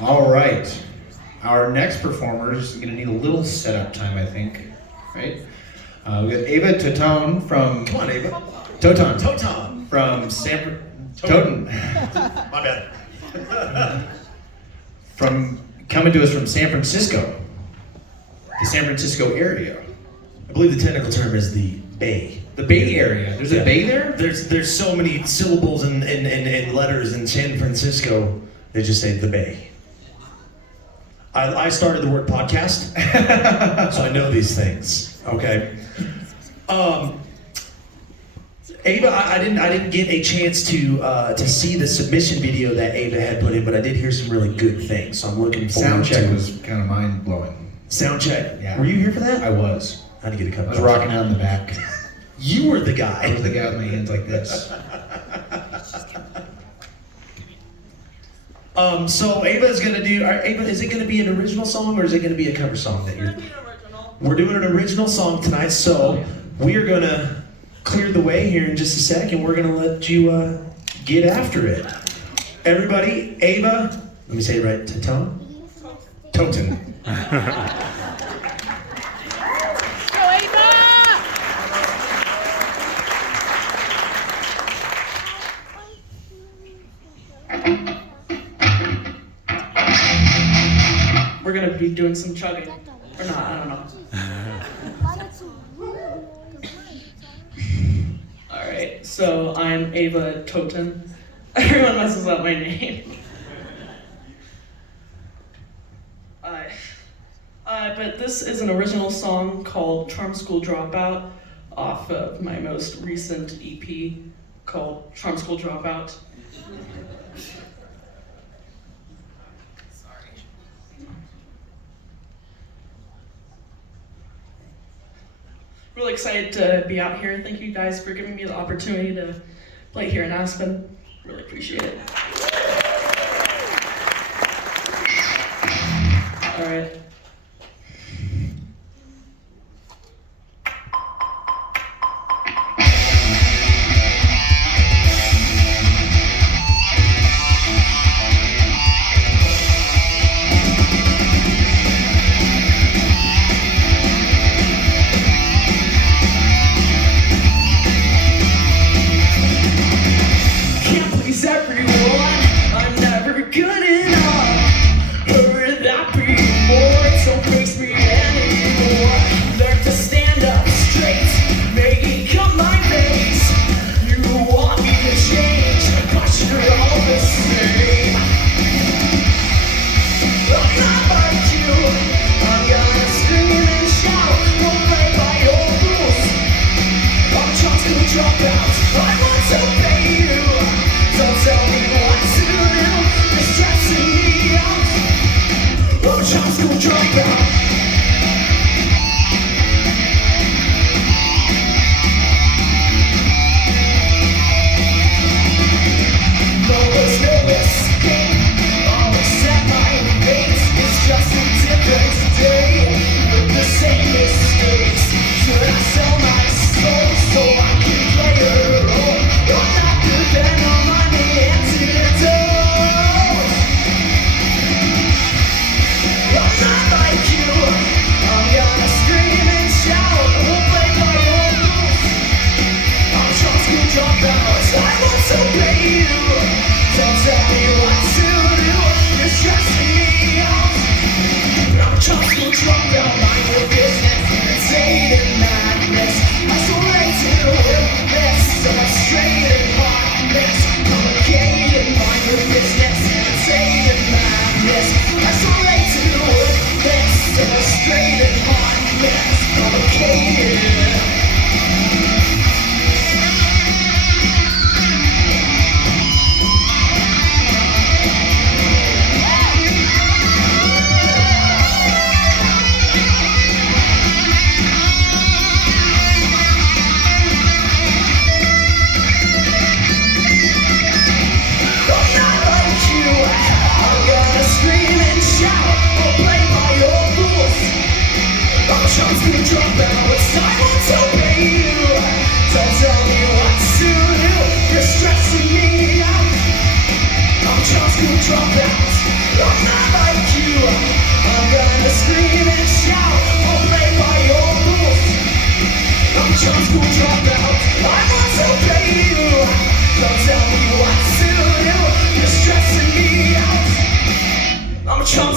All right. Our next performer is going to need a little setup time, I think. Right? We got Ava Toton from. Come on, Ava. Toton. Toton. From San. Toton. My bad. From coming to us from San Francisco, the San Francisco area. I believe the technical term is the Bay. The Bay Area. There's a Bay there? There's so many syllables and letters in San Francisco, they just say the Bay. I started the word podcast, so I know these things. Okay. Ava, I didn't get a chance to see the submission video that Ava had put in, but I did hear some really good things. So I'm looking forward Sound check to was kind of mind blowing. Sound check. Yeah. Were you here for that? I was. I had to get a cup. I was rocking out in the back. You were the guy. I was the guy with my hands like this. So Ava's gonna do. Ava, is it gonna be an original song or is it gonna be a cover song that you're? We're doing an original song tonight, so we are gonna clear the way here in just a sec, and we're gonna let you get after it. Everybody, Ava. Let me say it right. Toton. Toton. We're gonna be doing some chugging. Or not, I don't know. Alright, so I'm Ava Toten. Everyone messes up my name. But this is an original song called Charm School Dropout off of my most recent EP called Charm School Dropout. Really excited to be out here. Thank you guys for giving me the opportunity to play here in Aspen. Really appreciate it. All right. Everyone, I'm never good enough. Heard that before.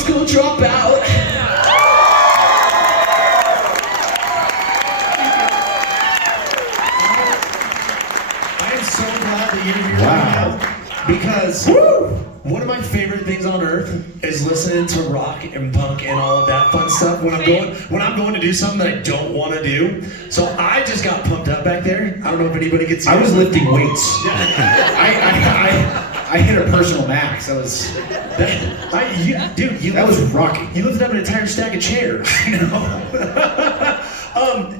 School Dropout. I am so glad that you're here Wow. right now because one of my favorite things on earth is listening to rock and punk and all of that fun stuff when I'm going to do something that I don't want to do. So I just got pumped up back there. I don't know if anybody gets. I was lifting weights. I hit a personal max. That was that was rocky. You lifted up an entire stack of chairs. You know.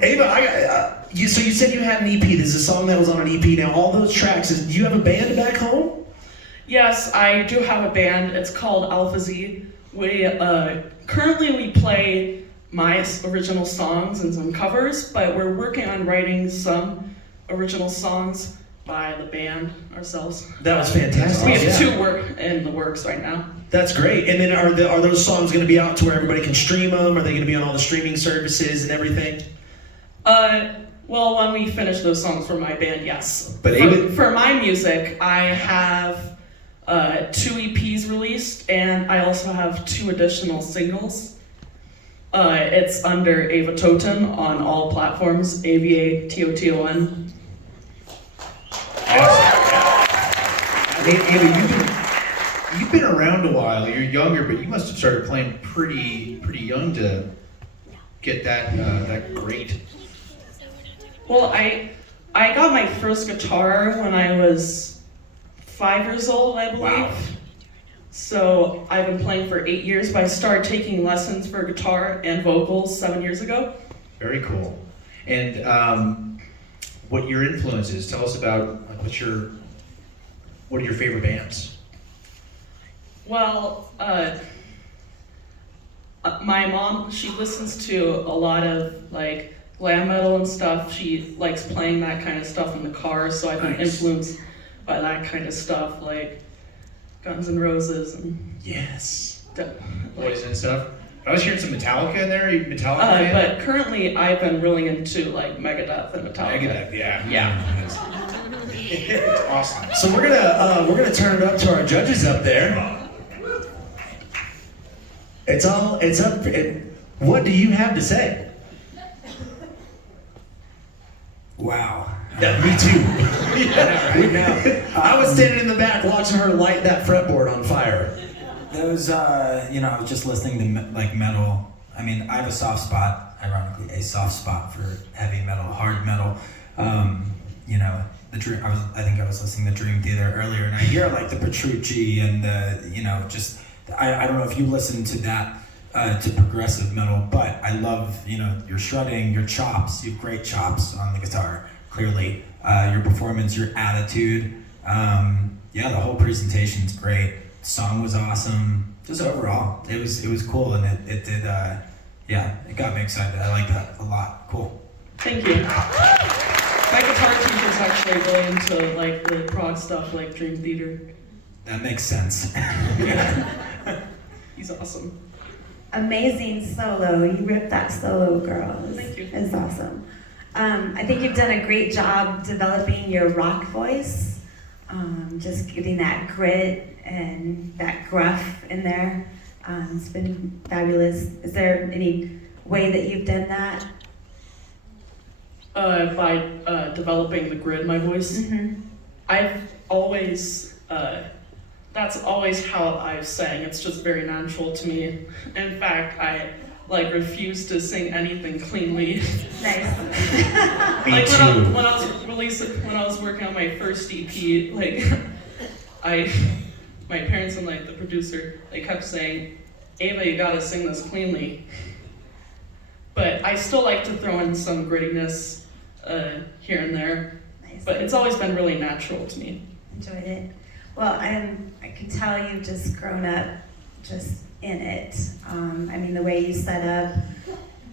Ava, so you said you had an EP. This is a song that was on an EP. Now all those tracks. Do you have a band back home? Yes, I do have a band. It's called Alpha Z. We currently we play my original songs and some covers, but we're working on writing some original songs by the band ourselves. That was fantastic. We have two work in the works right now. That's great. And then are those songs going to be out to where everybody can stream them? Are they going to be on all the streaming services and everything? Well, when we finish those songs for my band, yes. But for my music, I have 2 EPs released, and I also have 2 additional singles. It's under Ava Toton on all platforms, AVATOTON. Ava, you've been around a while. You're younger, but you must have started playing pretty young to get that great. Well, I got my first guitar when I was 5 years old, I believe. Wow. So I've been playing for 8 years, but I started taking lessons for guitar and vocals 7 years ago. Very cool. And what your influences? Tell us about what are your favorite bands? Well, my mom, she listens to a lot of like glam metal and stuff. She likes playing that kind of stuff in the car, so I've been influenced by that kind of stuff, like Guns N' Roses and Yes. Poison and stuff. I was hearing some Metallica in there. Are you a Metallica fan? But currently, I've been really into like Megadeth and Metallica. Megadeth, yeah. Yeah. It's awesome. So we're gonna turn it up to our judges up there. It's up. What do you have to say? Wow. Yeah, me too. Right now. I was standing in the back watching her light that fretboard on fire. Those, I was just listening to like metal. I mean, I have a soft spot, ironically, a soft spot for heavy metal, hard metal. The Dream. I think I was listening to Dream Theater earlier, and I hear like the Petrucci and the, I don't know if you listen to that to progressive metal, but I love your shredding, your chops. You have great chops on the guitar. Clearly, your performance, your attitude. The whole presentation's great. The song was awesome. Just overall, it was cool, and it did. It got me excited. I like that a lot. Cool. Thank you. My guitar teacher's actually really into like the prog stuff, like Dream Theater. That makes sense. He's awesome. Amazing solo. You ripped that solo, girl. Thank you. It's awesome. I think you've done a great job developing your rock voice. Just getting that grit and that gruff in there. It's been fabulous. Is there any way that you've done that? By developing the grit in my voice. Mm-hmm. I've always, that's always how I've sang. It's just very natural to me. In fact, I refuse to sing anything cleanly. Nice. When I was working on my first EP, my parents and the producer, they kept saying, "Ava, you gotta sing this cleanly." But I still like to throw in some grittiness here and there. Nice. But it's always been really natural to me. Enjoyed it. Well, I can tell you've just grown up just in it. The way you set up,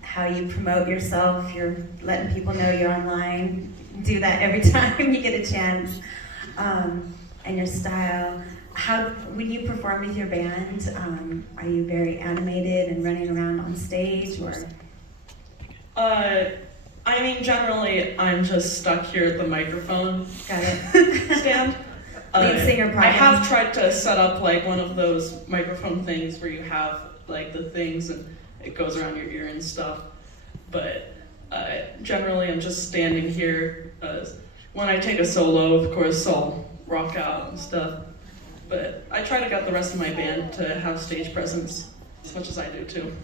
how you promote yourself, you're letting people know you're online. Do that every time you get a chance. And your style. When you perform with your band, are you very animated and running around on stage, or? Generally, I'm just stuck here at the microphone Got it. stand. Lead singer I problem. have tried to set up one of those microphone things where you have like the things and it goes around your ear and stuff. But generally I'm just standing here. When I take a solo, of course, I'll rock out and stuff. But I try to get the rest of my band to have stage presence as much as I do too.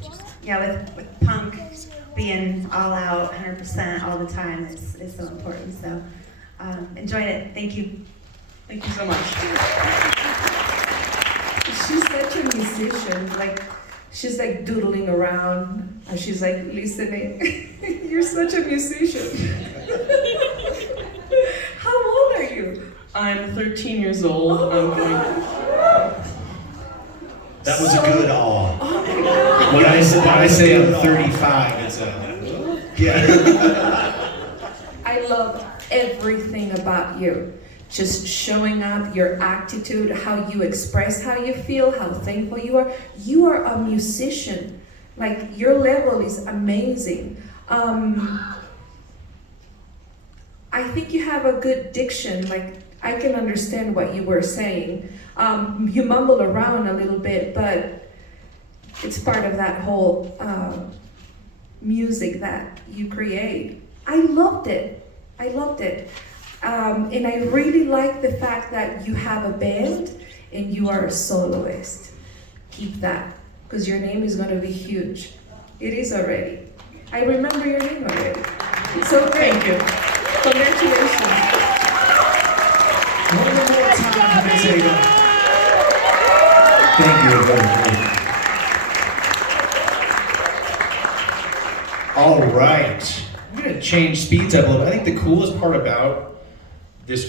Yeah, with punk being all out 100% all the time is so important. So enjoyed it. Thank you. Thank you so much. She's such a musician. Like, she's like doodling around, and she's like listening. You're such a musician. How old are you? I'm 13 years old. I'm going. That was a good awe. Oh my God. When I say I'm 35, it's a Yeah. I love everything about you. Just showing up, your attitude, how you express how you feel, how thankful you are. You are a musician. Like, your level is amazing. I think you have a good diction. Like, I can understand what you were saying. You mumble around a little bit, but it's part of that whole music that you create. I loved it. I loved it. And I really like the fact that you have a band and you are a soloist. Keep that, because your name is going to be huge. It is already. I remember your name already. So great. Thank you. Congratulations. One more time, Miss Ava. thank you. Very great. All right. I'm going to change speeds up a little bit. I think the coolest part about this